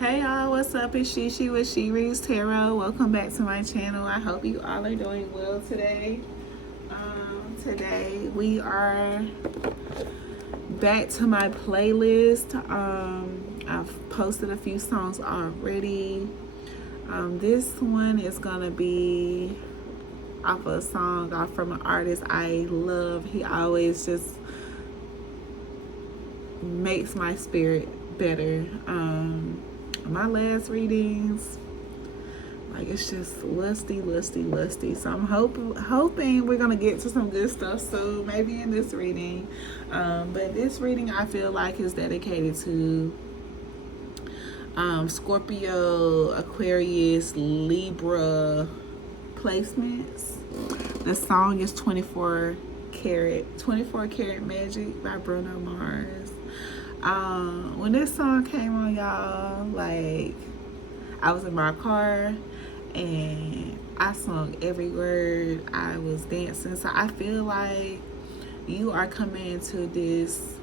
Hey y'all, what's up? It's Shishi with She Reads Tarot. Welcome back to my channel. I hope you all are doing well today. Today we are back to my playlist. I've posted a few songs already. This one is gonna be off a song off from an artist I love. He always just makes my spirit better. My last readings, like, it's just lusty. So I'm hoping we're gonna get to some good stuff soon, maybe in this reading. But this reading I feel like is dedicated to Scorpio, Aquarius, Libra placements. The song is 24 Karat Magic by Bruno Mars. When this song came on, y'all, like, I was in my car and I sung every word. I was dancing. So I feel like you are coming into this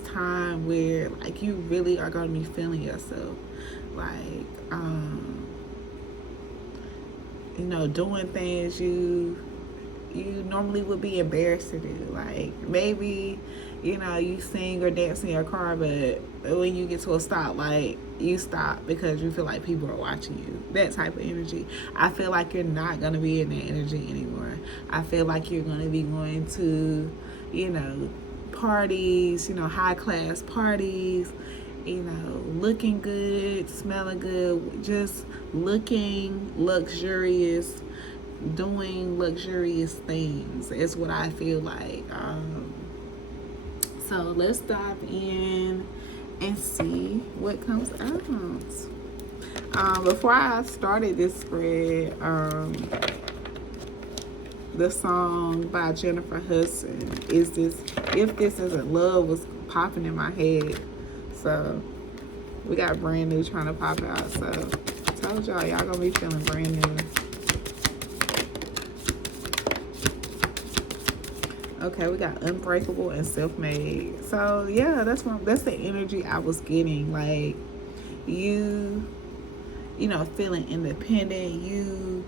time where, like, you really are going to be feeling yourself, like, doing things you normally would be embarrassed to do. Like, maybe, you sing or dance in your car, but when you get to a stoplight, you stop because you feel like people are watching you. That type of energy. I feel like you're not going to be in that energy anymore. I feel like you're going to be going to, parties, high class parties, looking good, smelling good, just looking luxurious, doing luxurious things is what I feel like. So let's dive in and see what comes out. Before I started this spread, the song by Jennifer Hudson, If This Isn't Love, was popping in my head. So we got brand new trying to pop out. So I told y'all gonna be feeling brand new. Okay, we got Unbreakable and Self-Made. So yeah, that's the energy I was getting. Like, you feeling independent. You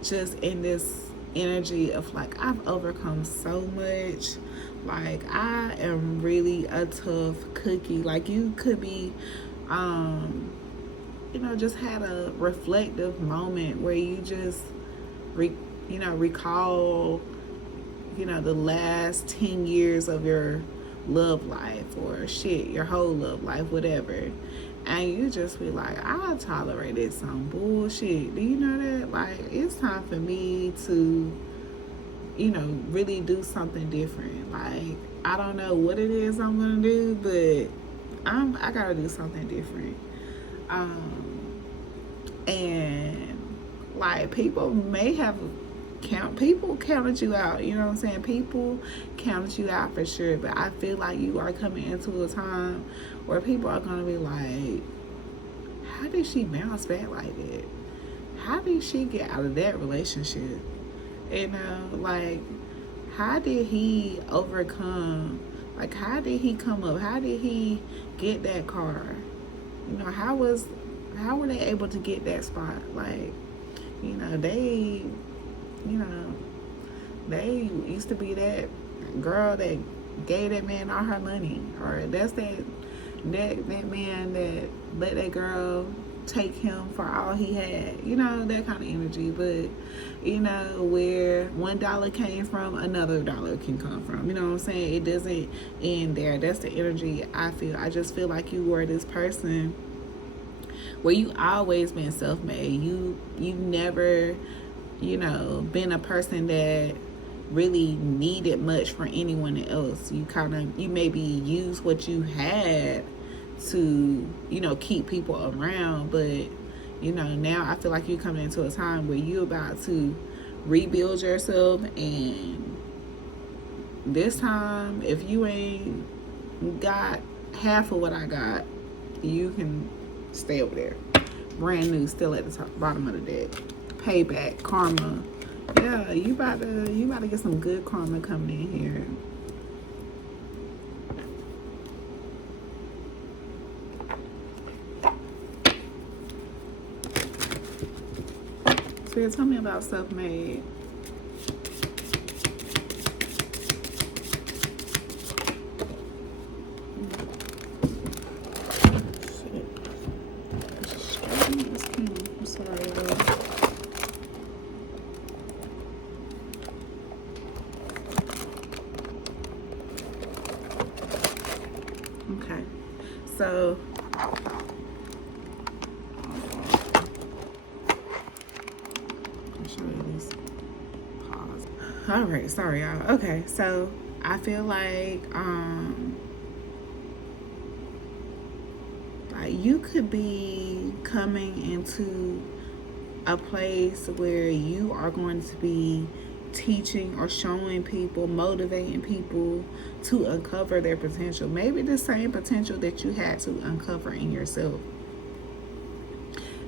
just in this energy of, like, I've overcome so much. Like, I am really a tough cookie. Like, you could be, just had a reflective moment where you just, recall, the last 10 years of your love life, or your whole love life, whatever. And you just be like, I tolerated some bullshit. Do you know that? Like, it's time for me to, really do something different. Like, I don't know what it is I'm gonna do, but I gotta do something different. And, like, people counted you out, you know what I'm saying? People counted you out for sure, but I feel like you are coming into a time where people are gonna be like, how did she bounce back like that? How did she get out of that relationship? Like, how did he overcome? Like, how did he come up? How did he get that car? How were they able to get that spot? Like, they used to be that girl that gave that man all her money, or that's that man that let that girl take him for all he had, that kind of energy. But where $1 came from, another dollar can come from, you know what I'm saying? It doesn't end there. That's the energy I feel. I just feel like you were this person where you always been self-made. You never been a person that really needed much from anyone else. You maybe use what you had to, keep people around, but now I feel like you're coming into a time where you're about to rebuild yourself, and this time, if you ain't got half of what I got, you can stay over there. Brand new, still at the bottom of the deck. Payback, karma. Yeah, you about to get some good karma coming in here. Spirit, tell me about self-made. I'm sorry, y'all. Okay, so I'll show you this. Pause. All right, sorry, y'all. Okay, so I feel like you could be coming into a place where you are going to be teaching or showing people, motivating people to uncover their potential. Maybe the same potential that you had to uncover in yourself.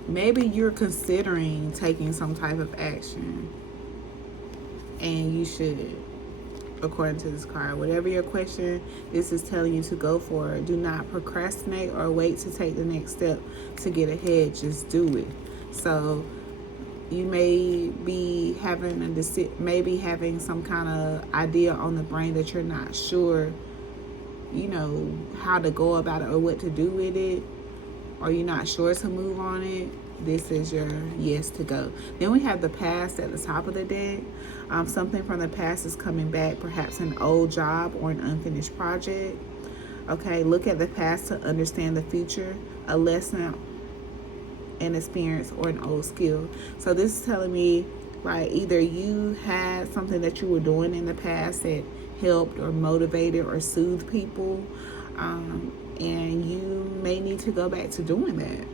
Maybe you're considering taking some type of action, and you should, according to this card. Whatever your question, this is telling you to go for it. Do not procrastinate or wait to take the next step to get ahead. Just do it. So you may be having some kind of idea on the brain that you're not sure, how to go about it or what to do with it, or you're not sure to move on it. This is your yes to go. Then we have the past at the top of the deck. Something from the past is coming back, perhaps an old job or an unfinished project. Okay, look at the past to understand the future, a lesson, an experience, or an old skill. So this is telling me, like, either you had something that you were doing in the past that helped or motivated or soothed people, and you may need to go back to doing that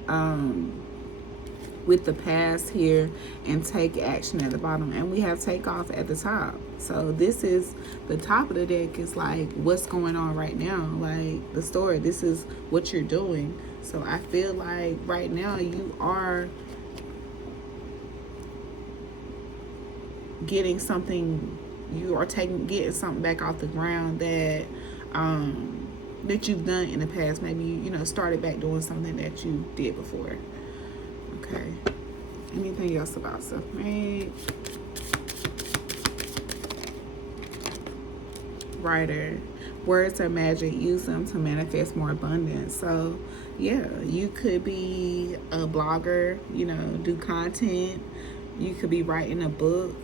with the past here, and take action at the bottom. And we have take off at the top. So this is the top of the deck, is like what's going on right now, like the story. This is what you're doing. So I feel like right now you are getting something, getting something back off the ground that that you've done in the past. Maybe you started back doing something that you did before. Okay. Anything else about self-made? Writer. Words are magic. Use them to manifest more abundance. So yeah, you could be a blogger, do content. You could be writing a book,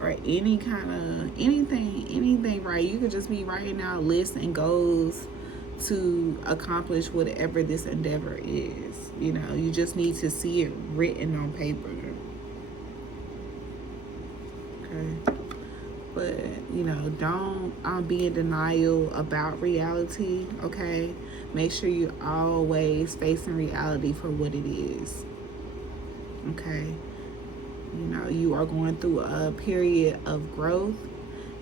or any kind of anything, right? You could just be writing out lists and goals to accomplish whatever this endeavor is. You just need to see it written on paper. Okay. But don't be in denial about reality. Okay, make sure you're always facing reality for what it is. Okay, you are going through a period of growth,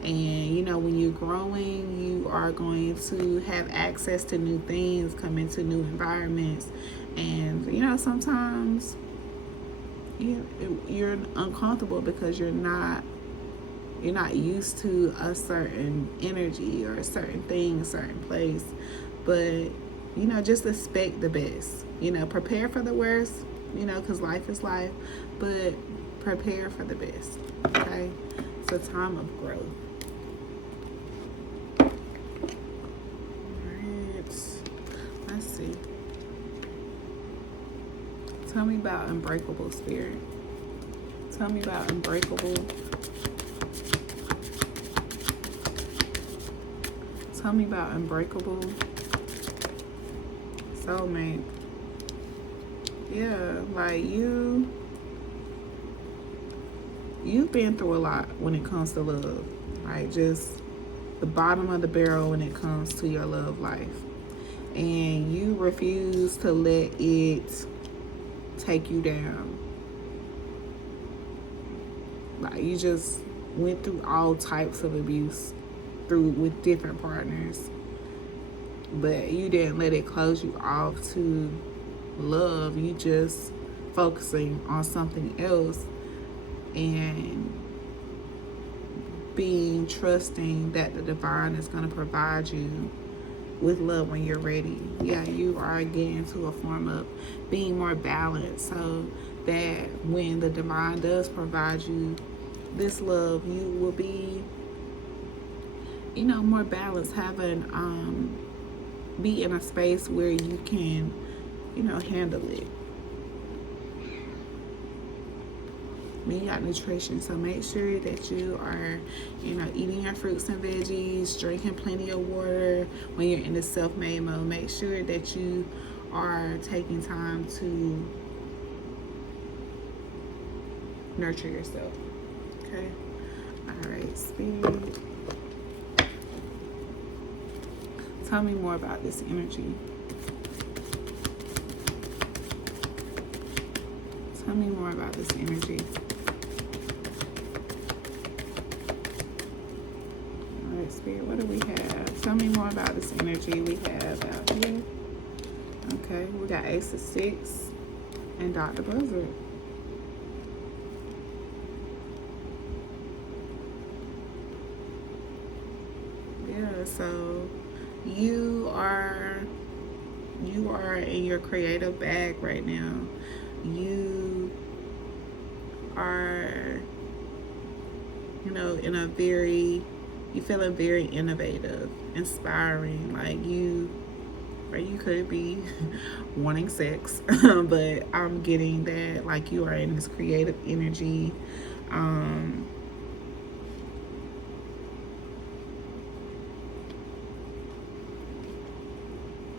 and when you're growing, you are going to have access to new things, come into new environments, and sometimes you're uncomfortable because you're not used to a certain energy or a certain thing, a certain place. But just expect the best. Prepare for the worst, because life is life, but prepare for the best. Okay, it's a time of growth. Let's see. Tell me about unbreakable, Spirit. Tell me about unbreakable. Tell me about unbreakable. Soulmate. Yeah, like you've been through a lot when it comes to love. Like just the bottom of the barrel when it comes to your love life. And you refuse to let it take you down. Like you just went through all types of abuse with different partners, but you didn't let it close you off to love. You just focusing on something else and being trusting that the divine is going to provide you with love when you're ready. Yeah, you are getting to a form of being more balanced. So that when the divine does provide you this love, you will be, you know, more balanced, having be in a space where you can, you know, handle it. You got nutrition, so make sure that you are, you know, eating your fruits and veggies, drinking plenty of water. When you're in the self-made mode, make sure that you are taking time to nurture yourself. Okay. All right, Spirit, tell me more about this energy. Tell me more about this energy. All right, Spirit, what do we have? Tell me more about this energy we have out here. Okay, we got Ace of Six and Dr. Buzzard. Yeah, so you are in your creative bag right now. You are, you know, in a very, you feeling very innovative, inspiring. Like you, or you could be wanting sex, but I'm getting that like you are in this creative energy.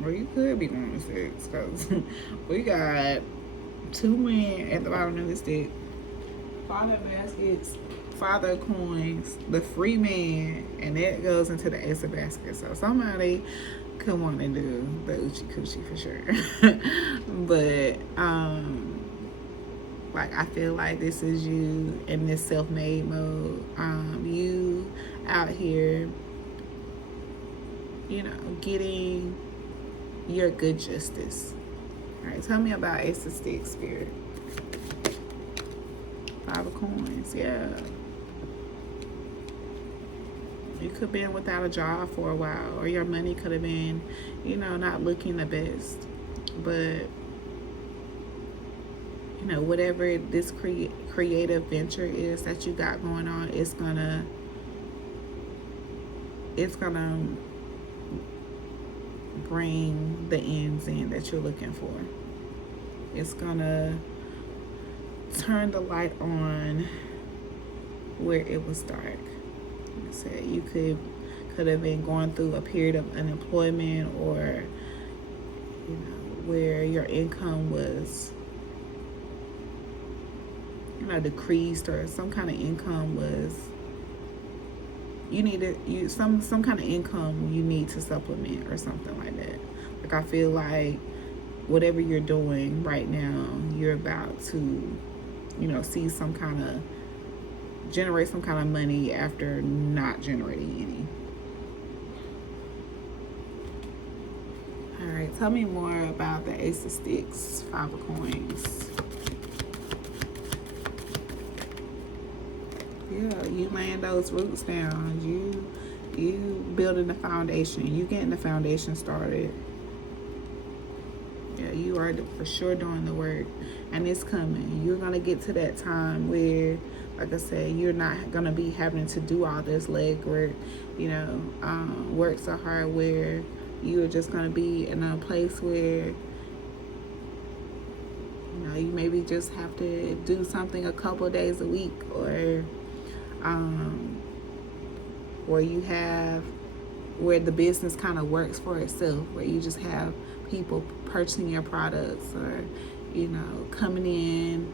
Or you could be wanting sex, because we got two men at the bottom of this deck. Father of Baskets, Father of Coins, the Free Man, and that goes into the Ace of Baskets. So somebody could want to do the Oochie Coochie for sure. But like I feel like this is you in this self-made mode. You out here, you know, getting your good justice. All right, tell me about Ace of Sticks, Spirit. Five of Coins, yeah. You could have been without a job for a while, or your money could have been, you know, not looking the best. But, you know, whatever this creative venture is that you got going on, it's gonna bring the ends in that you're looking for. It's gonna turn the light on where it was dark. Like I said, you could have been going through a period of unemployment, or, you know, where your income was, you know, decreased, or some kind of income was, you needed some kind of income you need to supplement or something like that. Like I feel like whatever you're doing right now, you're about to, you know, see some kind of, generate some kind of money after not generating any. All right, tell me more about the Ace of Sticks, Five of Coins. Yeah, you laying those roots down. You building the foundation. You getting the foundation started. Yeah, you are for sure doing the work, and it's coming. You're gonna get to that time where, like I said, you're not gonna be having to do all this legwork, you know, work so hard, where you're just gonna be in a place where, you know, you maybe just have to do something a couple of days a week, or where the business kind of works for itself, where you just have people purchasing your products, or, you know, coming in,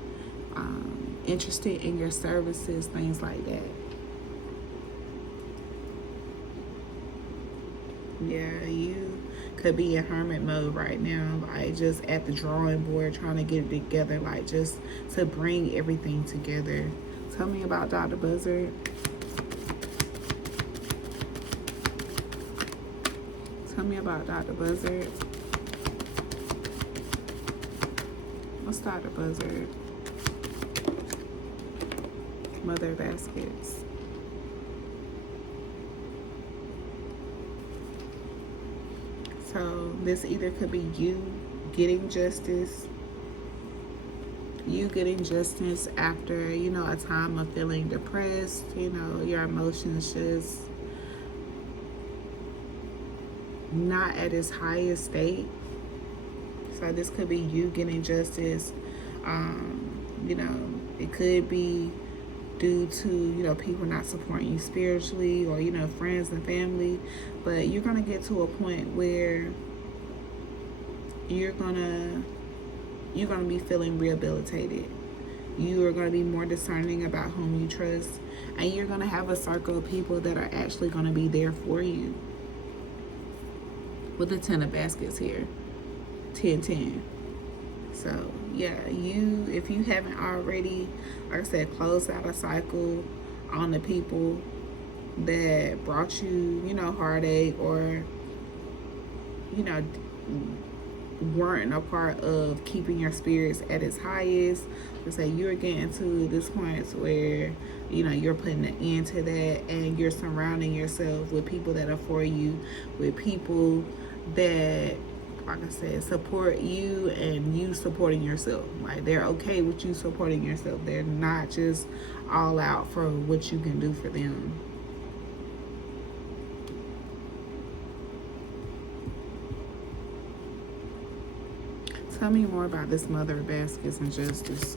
interested in your services, things like that. Yeah, you could be in hermit mode right now, like just at the drawing board, trying to get it together, like just to bring everything together. Tell me about Dr. Buzzard. Tell me about Dr. Buzzard. What's Dr. Buzzard? Mother of Baskets. So this either could be you getting justice, you getting justice after, you know, a time of feeling depressed, you know, your emotions just not at its highest state. So this could be you getting justice. You know, it could be due to, you know, people not supporting you spiritually, or, you know, friends and family. But you're going to get to a point where you're going to be feeling rehabilitated. You are going to be more discerning about whom you trust, and you're going to have a circle of people that are actually going to be there for you. With the 10 of baskets here, 10-10. So yeah, if you haven't already, like I said, closed out a cycle on the people that brought you, you know, heartache, or, you know, weren't a part of keeping your spirits at its highest. Let's say you're getting to this point where, you know, you're putting an end to that, and you're surrounding yourself with people that are for you, with people that, like I said, support you, and you supporting yourself. Like, they're okay with you supporting yourself. They're not just all out for what you can do for them. Tell me more about this Mother of Baskets and Justice.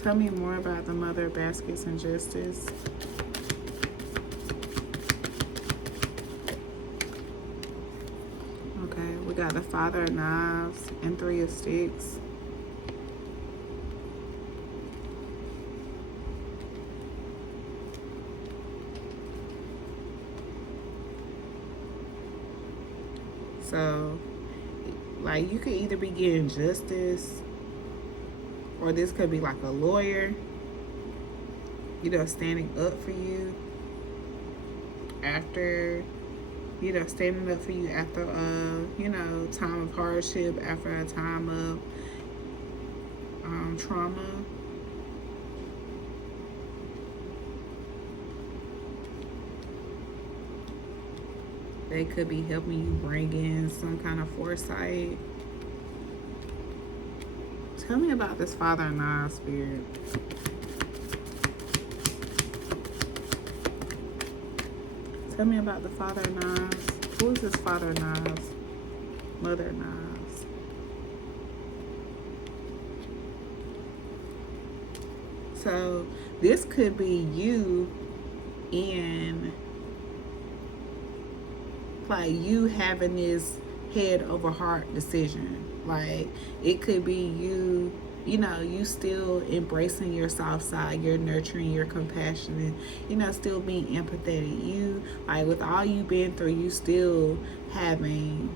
Tell me more about the Mother of Baskets and Justice. Okay, we got the Father of Knives and Three of Sticks. So, like, you could either be getting justice, or this could be like a lawyer, you know, standing up for you after, you know, standing up for you after you know, time of hardship, after a time of trauma. They could be helping you bring in some kind of foresight. Tell me about this Father of Knives spirit. Tell me about the Father of Knives. Who is this Father of Knives? Mother of Knives. So this could be you in, like, you having this head over heart decision. Like, it could be you, you know, you still embracing your soft side, you're nurturing, you're compassionate, you know, still being empathetic. You, like, with all you've been through, you still having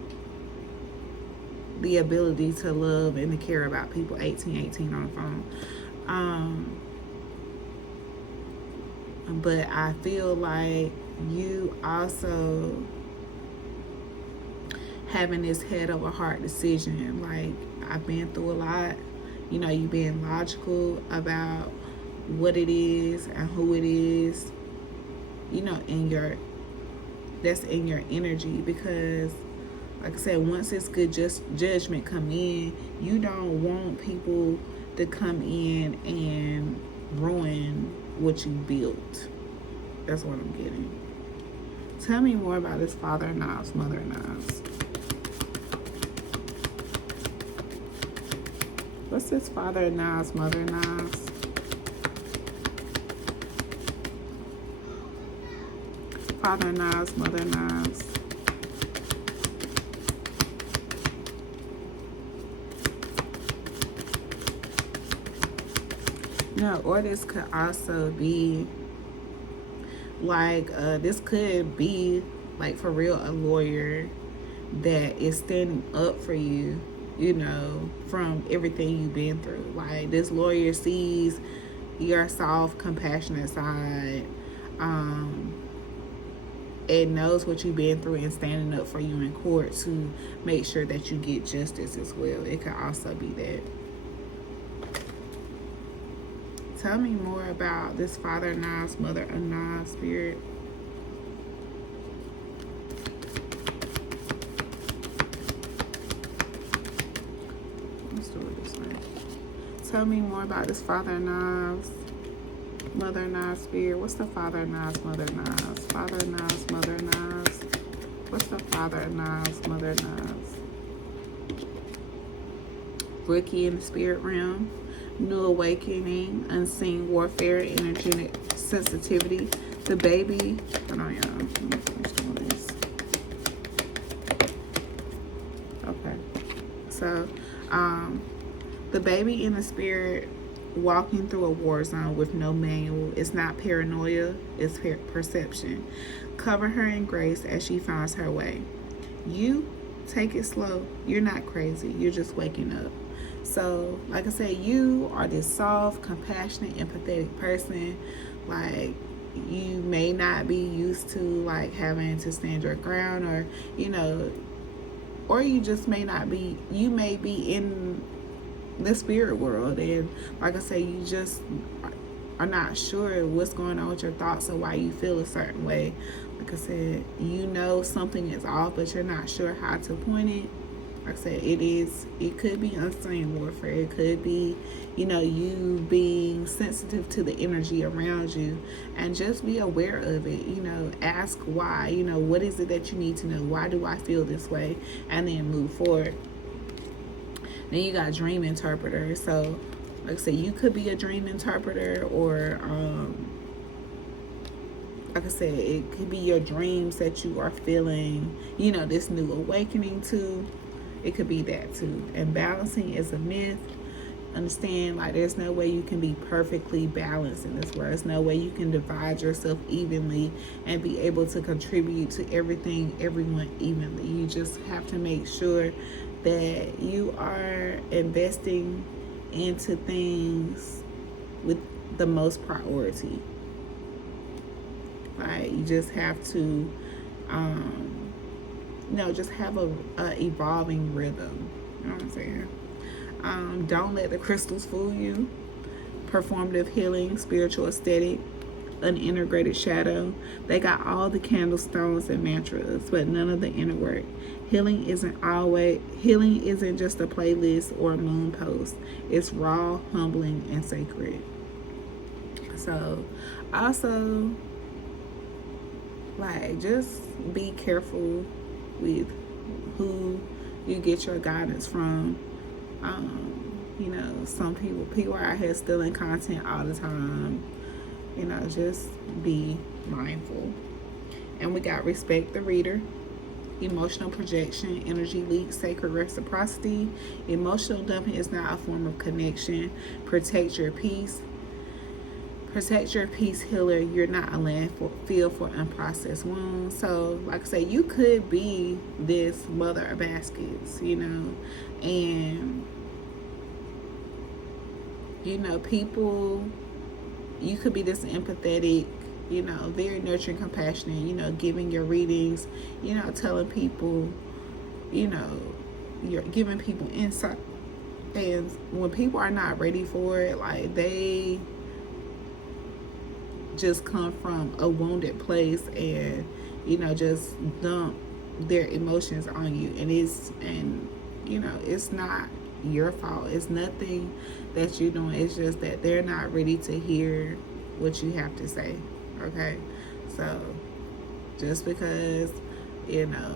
the ability to love and to care about people. 1818 on the phone. But I feel like you also having this head over heart decision. Like, I've been through a lot. You know, you being logical about what it is and who it is, you know, that's in your energy. Because, like I said, once it's good judgment come in, you don't want people to come in and ruin what you built. That's what I'm getting. Tell me more about this Father of Knives, Mother of Knives. What's this Father of Knives, Mother of Knives? Father of Knives, Mother of Knives. No, or this could also be like, this could be like, for real, a lawyer that is standing up for you, you know, from everything you've been through. Like, this lawyer sees your soft, compassionate side, and knows what you've been through, and standing up for you in court to make sure that you get justice as well. It could also be that. Tell me more about this Father of Knives, Mother of Knives spirit. Let's do it this way. tell me more about this Father of Knives, Mother of Knives spirit? What's the Father of Knives, Mother of Knives? Father of Knives, Mother of Knives. What's the Father of Knives, Mother of Knives? Rookie in the spirit realm. New awakening, unseen warfare, energetic sensitivity. The baby. Hold on, y'all. Let me finish doing this. Okay. So, the baby in the spirit walking through a war zone with no manual. It's not paranoia, it's perception. Cover her in grace as she finds her way. You take it slow. You're not crazy. You're just waking up. So, like I said, you are this soft, compassionate, empathetic person. Like, you may not be used to, like, having to stand your ground, or, you know, or you just may not be, you may be in the spirit world, and like I say, you just are not sure what's going on with your thoughts or why you feel a certain way. Like I said, you know something is off, but you're not sure how to point it. Like I said, it could be unseen warfare. It could be, you know, you being sensitive to the energy around you, and just be aware of it. You know, ask why. You know, what is it that you need to know? Why do I feel this way? And then move forward. Then you got dream interpreter. So, like I said, you could be a dream interpreter, or like I said, it could be your dreams that you are feeling, you know, this new awakening to. It could be that too. And balancing is a myth. Understand, like, there's no way you can be perfectly balanced in this world. There's no way you can divide yourself evenly and be able to contribute to everything, everyone evenly. You just have to make sure that you are investing into things with the most priority. Like, you just have to just have a evolving rhythm. You know what I'm saying? Don't let the crystals fool you. Performative healing, spiritual aesthetic, unintegrated shadow. They got all the candle stones and mantras, but none of the inner work. Healing isn't just a playlist or a moon post. It's raw, humbling, and sacred. So, also, like, just be careful with who you get your guidance from. You know, some people are out here stealing content all the time. You know, just be mindful. And we got respect the reader, emotional projection, energy leak, sacred reciprocity. Emotional dumping is not a form of connection. Protect your peace. Protect your peace, healer. You're not a landfill for unprocessed wounds. So, like I say, you could be this mother of baskets, you know, and, you know, people, you could be this empathetic, you know, very nurturing, compassionate, you know, giving your readings, you know, telling people, you know, you're giving people insight. And when people are not ready for it, like, they just come from a wounded place and, you know, just dump their emotions on you. And you know, it's not your fault. It's nothing that you're doing. It's just that they're not ready to hear what you have to say. Okay? So, just because, you know,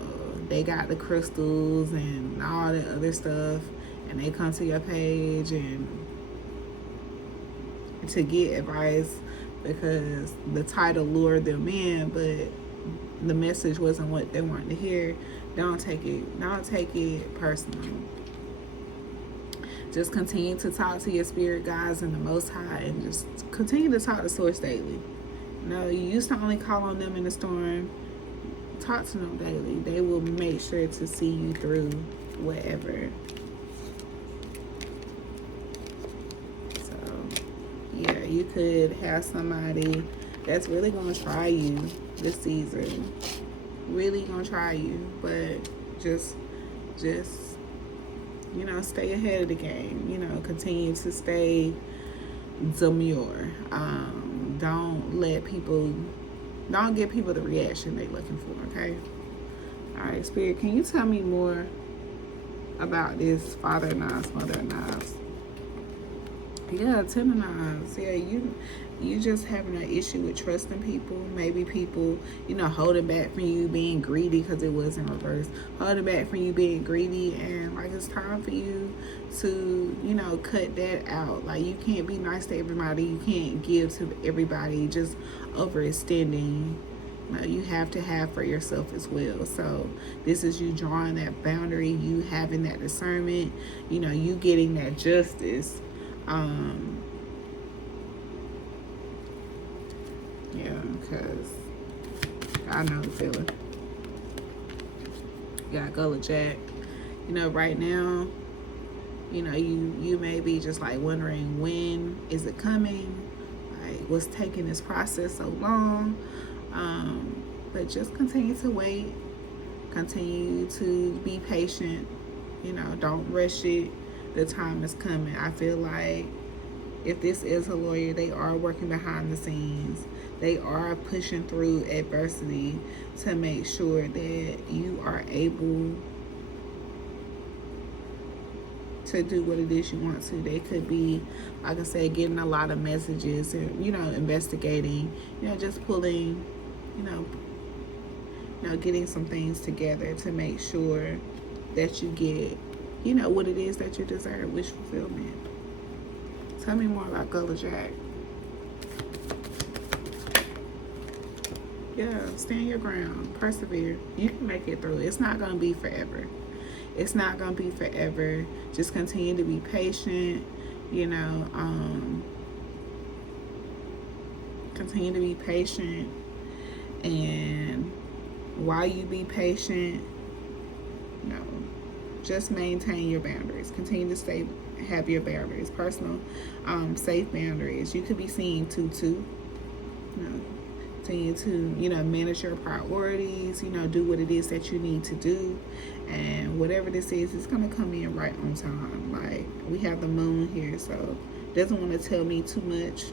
they got the crystals and all the other stuff, and they come to your page and to get advice because the title lured them in, but the message wasn't what they wanted to hear, don't take it personal. Just continue to talk to your spirit guides and the Most High, and just continue to talk to Source daily. You know, you used to only call on them in the storm. Talk to them daily. They will make sure to see you through whatever. Yeah, you could have somebody that's really going to try you this season. Really going to try you. But just, you know, stay ahead of the game. You know, continue to stay demure. Don't give people the reaction they're looking for, okay? All right, Spirit, can you tell me more about this Father of Knives, Mother of Knives? Yeah, 10 of 9s. Yeah, you just having an issue with trusting people. Maybe people, holding back from you being greedy because it was in reverse. Holding back from you being greedy, and like it's time for you to, cut that out. Like you can't be nice to everybody. You can't give to everybody. Just overextending. You have to have for yourself as well. So this is you drawing that boundary, you having that discernment, you getting that justice. Yeah, because I know the feeling. Yeah, go with Jack. Right now, you may be just like wondering, when is it coming? Like, what's taking this process so long? But just continue to wait. Continue to be patient. Don't rush it. The time is coming. I feel like if this is a lawyer, they are working behind the scenes. They are pushing through adversity to make sure that you are able to do what it is you want to. They could be, like I said, getting a lot of messages and, investigating, just pulling, getting some things together to make sure that you get, what it is that you deserve, wish fulfillment. Tell me more about Gullah Jack. Yeah, stand your ground, persevere. You can make it through. It's not going to be forever. It's not going to be forever. Just continue to be patient, continue to be patient. And while you be patient, just maintain your boundaries. Continue to have your boundaries, personal, safe boundaries. You could be seeing 2-2. Continue to, manage your priorities. Do what it is that you need to do, and whatever this is, it's gonna come in right on time. Like, we have the moon here, so doesn't want to tell me too much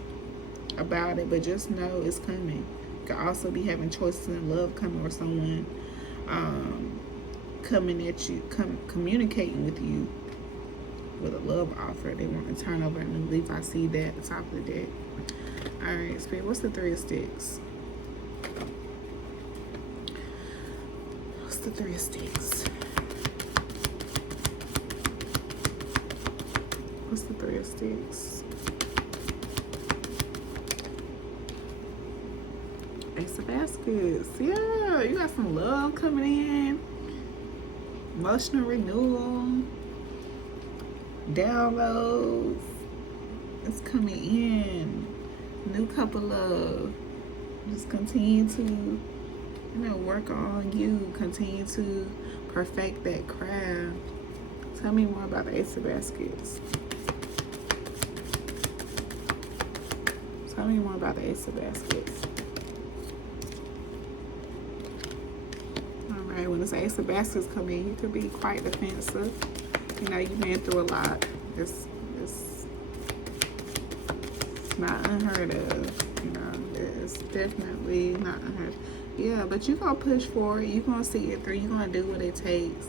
about it, but just know it's coming. You could also be having choices in love coming, or someone coming at you, communicating with you with a love offer. They want to turn over a new leaf. I see that at the top of the deck. All right, Spirit, what's the 3 of Sticks? What's the 3 of Sticks? What's the 3 of Sticks? Ace of Baskets. Yeah, you got some love coming in. Emotional renewal. Downloads. It's coming in. New couple love. Just continue to, work on you. Continue to perfect that craft. Tell me more about the Ace of Baskets. Tell me more about the Ace of Baskets. Alright, when this Ace of Baskets come in, you could be quite defensive. You've been through a lot. It's not unheard of. It's definitely not unheard of. Yeah, but you're going to push forward. You're going to see it through. You're going to do what it takes.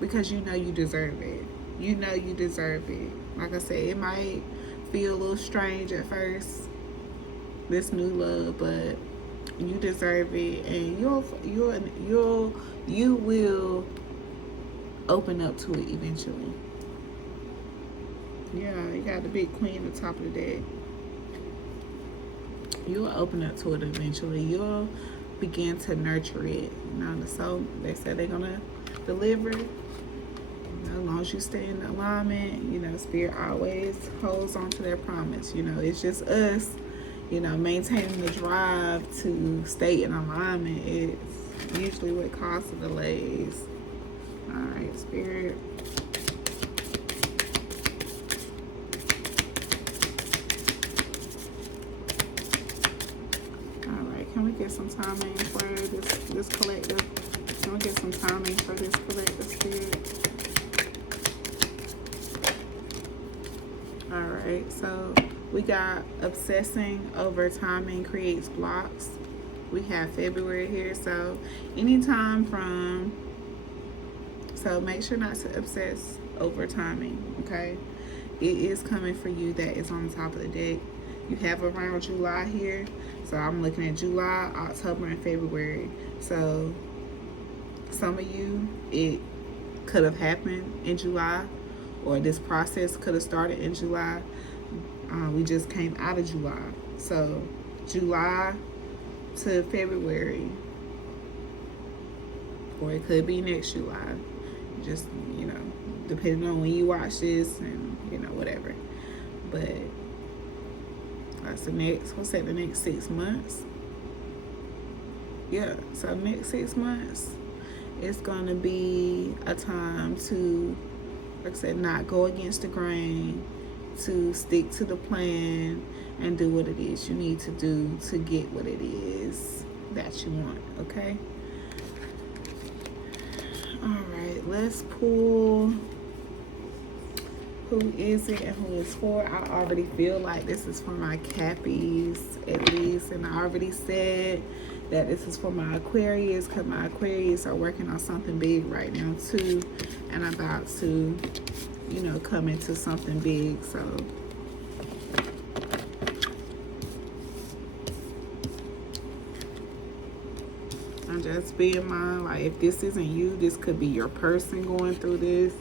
Because you deserve it. You deserve it. Like I said, it might feel a little strange at first, this new love, but you deserve it, and you will open up to it eventually. Yeah, you got the big queen at the top of the deck. You'll open up to it eventually. You'll begin to nurture it. The soul, they said they're gonna deliver. As long as you stay in alignment, Spirit always holds on to their promise. It's just us, maintaining the drive to stay in alignment. It's usually what causes the delays. All right, Spirit. All right, can we get some timing for this collective? Can we get some timing for this collective, Spirit? All right, so we got obsessing over timing creates blocks. We have February here, so anytime so make sure not to obsess over timing, okay? it is coming for you that is on the top of the deck. You have around July here. So I'm looking at July, October, and February. So some of you, it could have happened in July, or this process could have started in July. We just came out of July. So July to February, or it could be next July. Just, you know, depending on when you watch this and, you know, whatever. But that's the next, we'll say the next 6 months. Yeah, so next 6 months, it's going to be a time to, like I said, not go against the grain, to stick to the plan and do what it is you need to do to get what it is that you want, okay? All right, let's pull who is it and who is for. I already feel like this is for my Cappies, at least, and I already said that this is for my Aquarius, because my Aquarius are working on something big right now too, and about to, you know, come into something big. So I'm just be in mind, like, if this isn't you, this could be your person going through this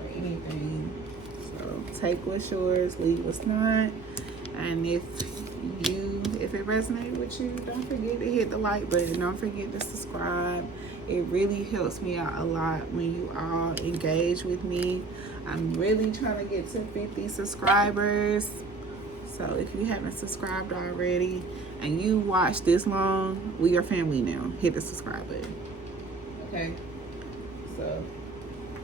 or anything. So take what's yours, leave what's not. And if it resonates with you, don't forget to hit the like button. Don't forget to subscribe. It really helps me out a lot when you all engage with me. I'm really trying to get to 50 subscribers. So if you haven't subscribed already and you watched this long, we are family now. Hit the subscribe button. Okay? So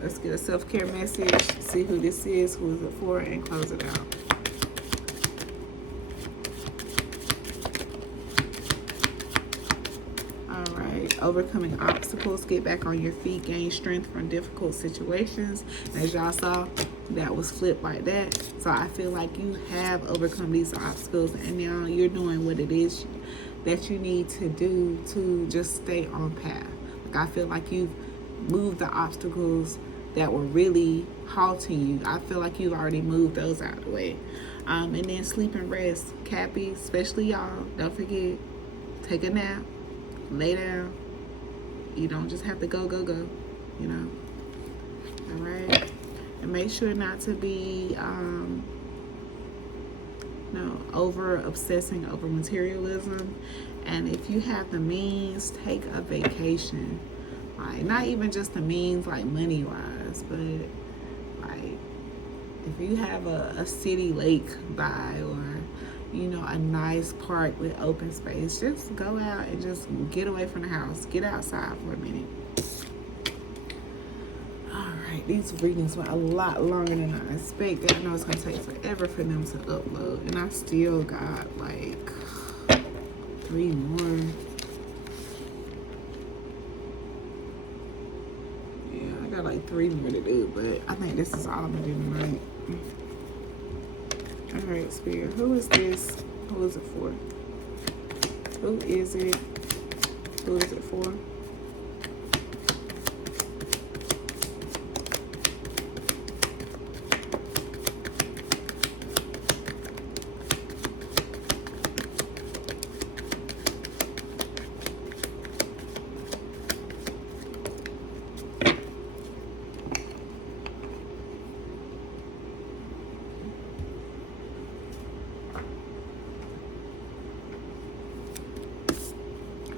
let's get a self-care message, see who this is, who is it for, and close it out. Overcoming obstacles, get back on your feet, gain strength from difficult situations. As y'all saw, that was flipped like that. So I feel like you have overcome these obstacles, and now you're doing what it is that you need to do to just stay on path. Like, I feel like you've moved the obstacles that were really halting you. I feel like you've already moved those out of the way. And then sleep and rest. Cappy, especially y'all, don't forget, take a nap, lay down. You don't just have to go, you know. All right. And make sure not to be, over obsessing over materialism. And if you have the means, take a vacation. Like, not even just the means, like money-wise, but like if you have a city lake by, or you know, a nice park with open space, just go out and just get away from the house. Get outside for a minute. All right, these readings went a lot longer than I expected. I know it's gonna take forever for them to upload, and I still got like 3 more. Yeah, I got like 3 more to do, but I think this is all I'm gonna do tonight. All right, Spirit, who is this? Who is it for? Who is it? Who is it for?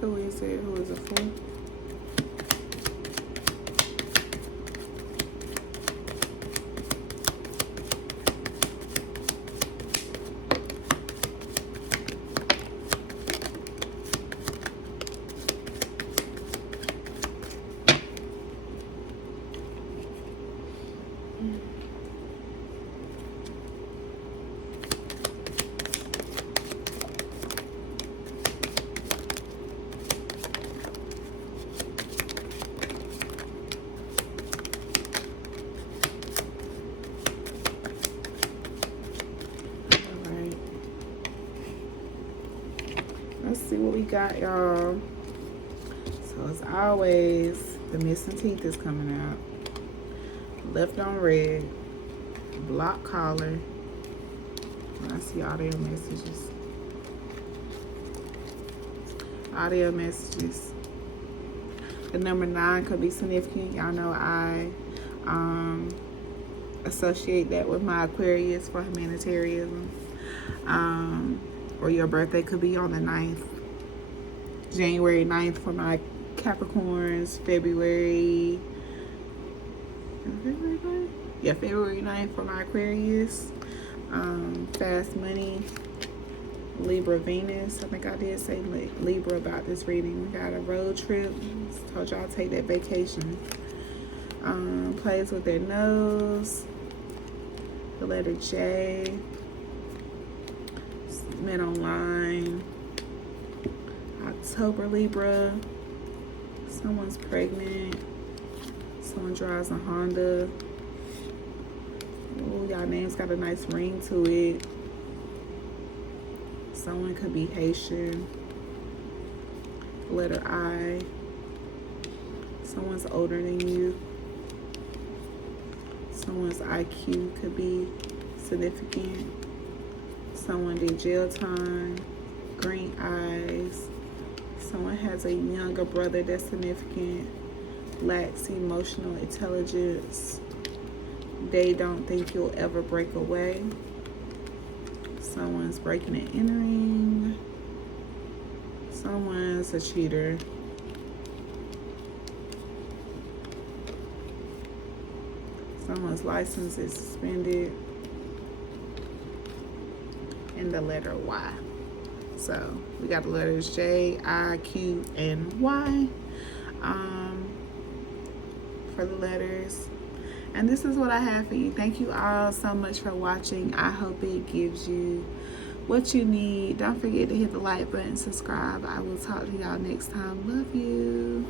Who is it? Who is it for? Let's see what we got, y'all. So as always, the missing teeth is coming out. Left on red. block caller. I see audio messages. Audio messages. The number 9 could be significant. Y'all know I associate that with my Aquarius for humanitarianism. Or your birthday could be on the 9th. January 9th for my Capricorns. February 9th for my Aquarius. Fast money. Libra Venus. I think I did say Libra about this reading. We got a road trip. Told y'all take that vacation. Plays with their nose. The letter J. Men online. October Libra. Someone's pregnant. Someone drives a Honda. Oh, y'all names got a nice ring to it. Someone could be Haitian. Letter I. Someone's older than you. Someone's IQ could be significant. Someone did jail time. Green eyes. Someone has a younger brother that's significant. Lacks emotional intelligence. They don't think you'll ever break away. Someone's breaking and entering. Someone's a cheater. Someone's license is suspended. And the letter Y. So we got the letters J, I, Q, and Y for the letters. And this is what I have for you. Thank you all so much for watching. I hope it gives you what you need. Don't forget to hit the like button, subscribe. I will talk to y'all next time. Love you.